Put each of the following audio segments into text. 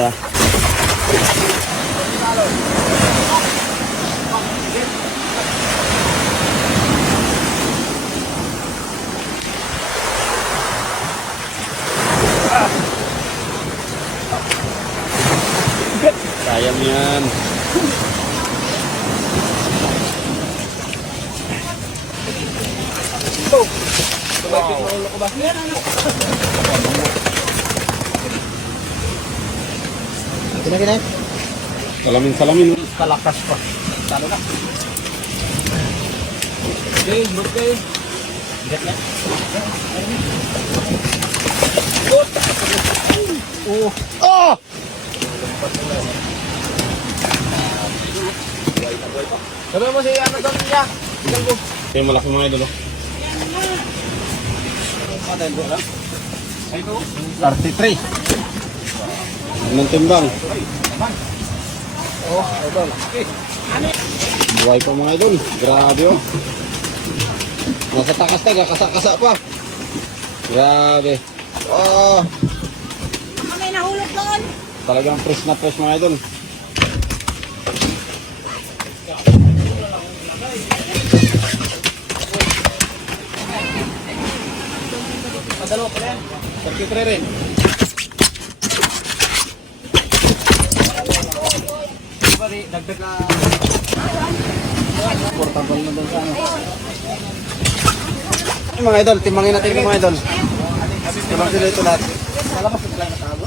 tayo. Sayang yan. Kinakinain? Salamin. Kalakas pa. Talo na. Okay, okay. Bigat na. Oh! Oh! Sabi mo si ano doon niya? Bigal ko. Yung malaki mga idol. Patayin ko lang. Ay ito. 33. Anong timbang? Oh, idol. Okay. Buhay pa mga idol. Grabe oh. Nasa takas taga, kasa-kasa pa. Grabe. Oh, May nahulog doon. talagang fresh na fresh mga idol. Padalo pa rin. 33 rin. Dagdag ka. Portable na doon sa ano. Ay, mga idol, timbangin natin mga idol. Timbang sila ito lahat. Kalabas yung lang natago.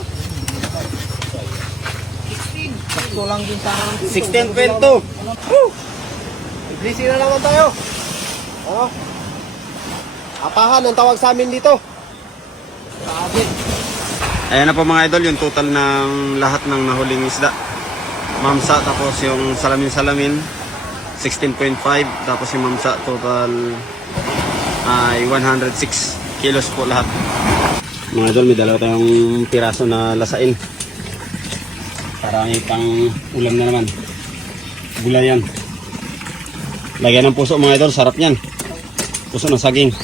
16. Sakto lang din sa akin. 16.2. Iblisi na naman tayo. Oh. Apahan ang tawag sa amin dito. Sabi. Ayan na po mga idol, yung total ng lahat ng nahuling isda. Mamsa, tapos yung salamin-salamin 16.5, tapos yung mamsa total ay 106 kilos po lahat. Mga idol, may dalawa tayong piraso na lasain para may pang ulam na naman. Gulayan. Lagyan ng puso mga idol, sarap yan. Puso ng saging.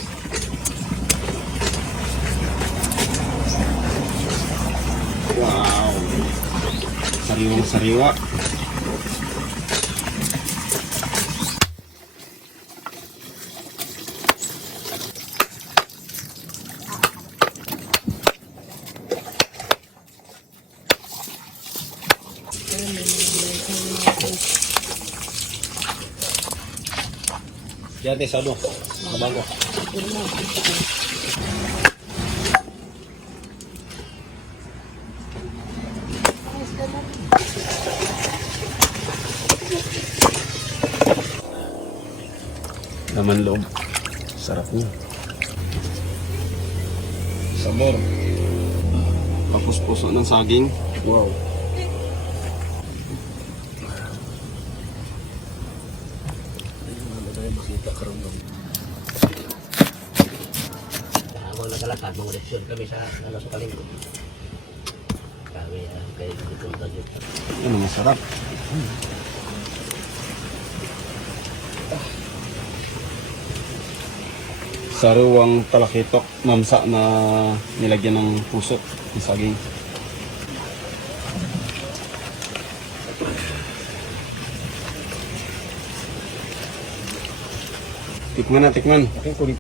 Wow, sariwang sariwa. Diyan sa ano, mabago. Laman loob. Sarap niya. Sabor. Tapos puso ng saging. Wow. Mga naglalakad, mga leksyon kami sa kalingkod. Kami kay Dutong Dagit. Ano masarap. Sariwang talakitok, mamsa na nilagyan ng puso ng saging. Tikman na, tikman.